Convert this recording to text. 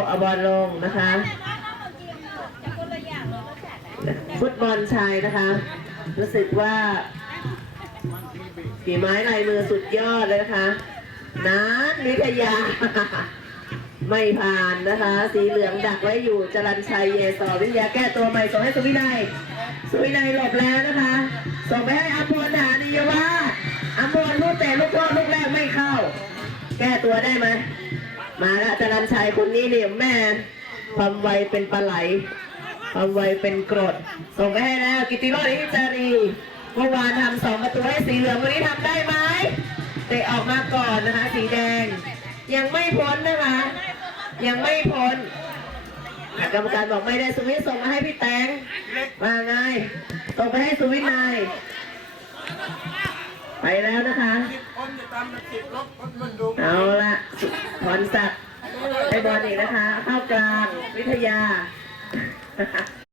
ะเอาบอลลงนะคะฟุตบอลชายนะคะ รู้สึกว่าฝีไม้ลายมือสุดยอดเลยนะคะนันวิทยา ไม่ผ่านนะคะ สีเหลืองดักไว้อยู่จรัญชัยเยสอวิทยาแก้ตัวใหม่ส่งให้สุวินัยสุวินัยหลบแล้วนะคะ ส่งไปให้อภพลฐานิยวาสอภพลลูกแต่ลูกโทษลูกแรกไม่เข้า แก้ตัวได้ไหม มาแล้วจรัญชัยคนนี้เนี่ยแม่ความไวเป็นปลาไหลความไวเป็นกรด ส่งไปให้แล้วกิติโรจน์อิจารีเมื่อวานทำสองประตูให้สีเหลืองวันนี้ทำได้ไหมเตะออกมาก่อนนะคะ สีแดง ยังไม่พ้นนะคะ ยังไม่พ้นกรรมการบอกไม่ได้สุวิทย์ส่งมาให้พี่แตงมาไงส่งไปให้สุวิทย์นัยไปแล้วนะคะเอาละ พรศักดิ์ไปบอลอีกนะคะเข้ากลางวิทยา